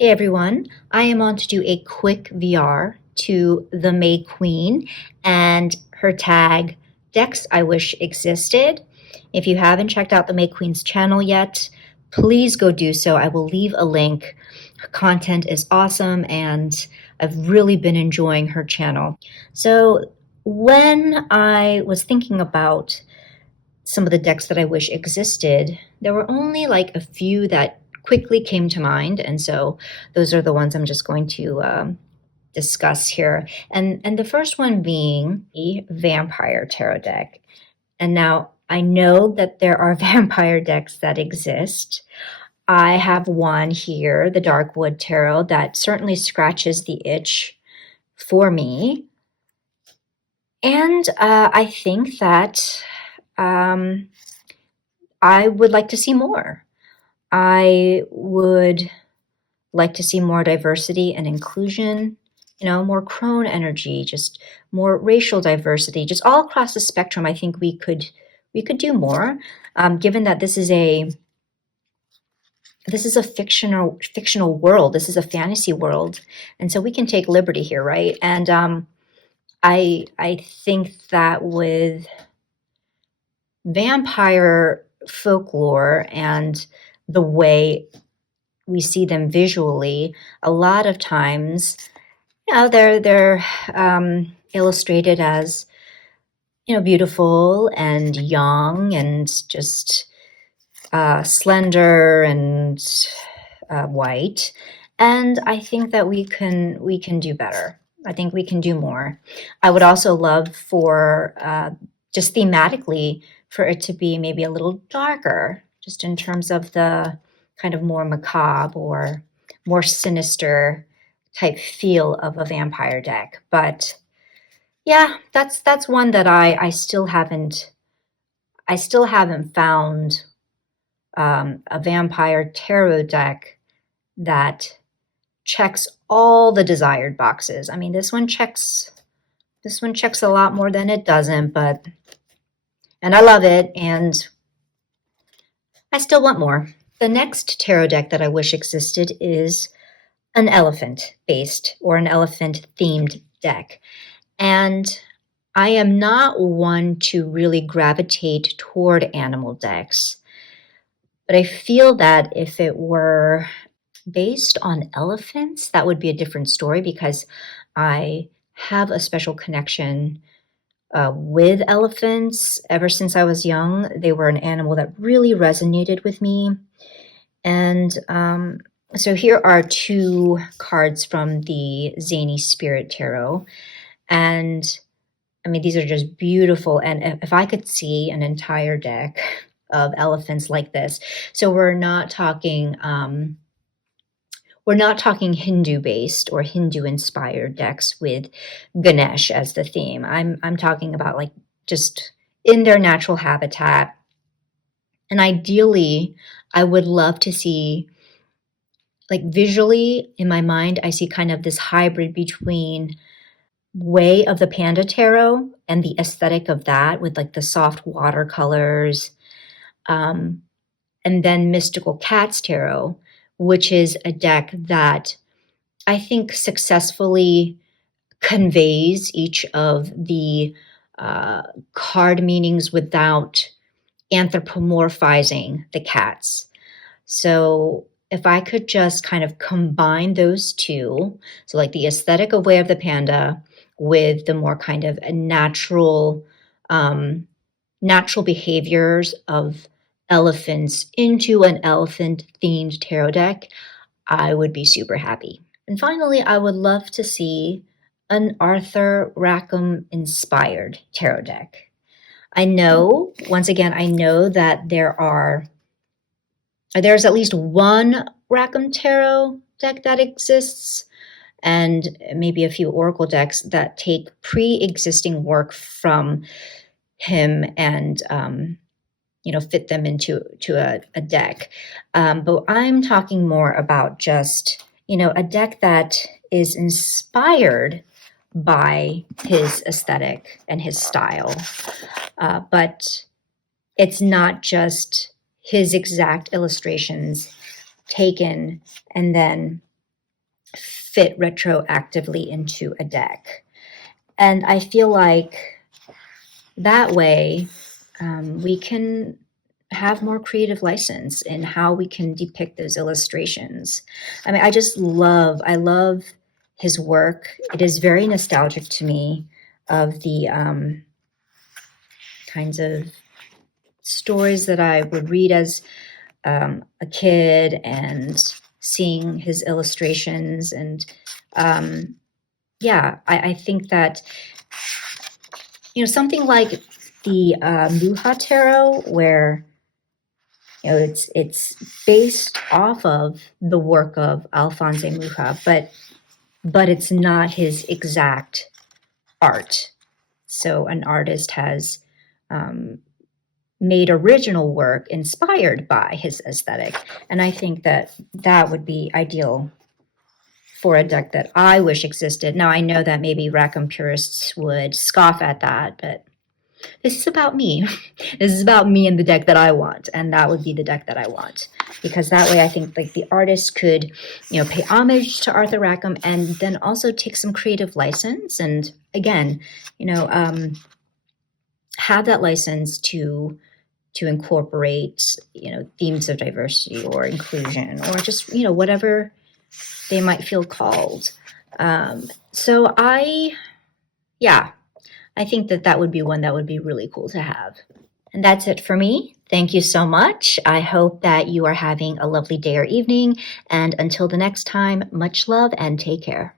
Hey everyone, I am on to do a quick VR to the May Queen and her tag decks I wish existed. If you haven't checked out the May Queen's channel yet, please go do so. I will leave a link. Her content is awesome and I've really been enjoying her channel. So when I was thinking about some of the decks that I wish existed, there were only like a few that quickly came to mind, and so those are the ones I'm just going to discuss here. And the first one being the Vampire Tarot deck. And now I know that there are vampire decks that exist. I have one here, the Darkwood Tarot, that certainly scratches the itch for me. And I think that I would like to see more. I would like to see more diversity and inclusion, more crone energy, just more racial diversity, just all across the spectrum. I think we could do more, given that this is a fictional world. This is a fantasy world, and so we can take liberty here, right? And I think that with vampire folklore and the way we see them visually, a lot of times, they're illustrated as, beautiful and young and just slender and white. And I think that we can do better. I think we can do more. I would also love for just thematically for it to be maybe a little darker, just in terms of the kind of more macabre or more sinister type feel of a vampire deck. But yeah, that's one that I still haven't found a vampire tarot deck that checks all the desired boxes. I mean, this one checks a lot more than it doesn't, and I love it, and I still want more. The next tarot deck that I wish existed is an elephant-based or an elephant-themed deck. And I am not one to really gravitate toward animal decks, but I feel that if it were based on elephants, that would be a different story because I have a special connection with elephants. Ever since I was young, they were an animal that really resonated with me. And so here are two cards from the Zany Spirit Tarot. And I mean, these are just beautiful. And if I could see an entire deck of elephants like this, so we're not talking Hindu based or Hindu inspired decks with Ganesh as the theme. I'm talking about like just in their natural habitat. And ideally, I would love to see, like visually in my mind, I see kind of this hybrid between Way of the Panda Tarot and the aesthetic of that with like the soft watercolors, and then Mystical Cats Tarot, which is a deck that I think successfully conveys each of the card meanings without anthropomorphizing the cats. So if I could just kind of combine those two, so like the aesthetic of Way of the Panda with the more kind of natural behaviors of elephants into an elephant themed tarot deck, I would be super happy. And finally, I would love to see an Arthur Rackham inspired tarot deck. I know that there's at least one Rackham tarot deck that exists, and maybe a few oracle decks that take pre-existing work from him and fit them into a deck. But I'm talking more about just a deck that is inspired by his aesthetic and his style, but it's not just his exact illustrations taken and then fit retroactively into a deck. And I feel like that way we can have more creative license in how we can depict those illustrations. I mean, I love his work. It is very nostalgic to me of the kinds of stories that I would read as a kid, and seeing his illustrations. And yeah, I think that, something like the Muha Tarot, where it's based off of the work of Alphonse Muha, but it's not his exact art. So an artist has made original work inspired by his aesthetic. And I think that that would be ideal for a deck that I wish existed. Now, I know that maybe Rackham purists would scoff at that, but this is about me. This is about me and the deck that I want, and that would be the deck that I want. Because that way I think like the artist could, pay homage to Arthur Rackham, and then also take some creative license, and again, have that license to incorporate, themes of diversity or inclusion, or just, whatever they might feel called. So I think that would be one that would be really cool to have. And that's it for me. Thank you so much. I hope that you are having a lovely day or evening. And until the next time, much love and take care.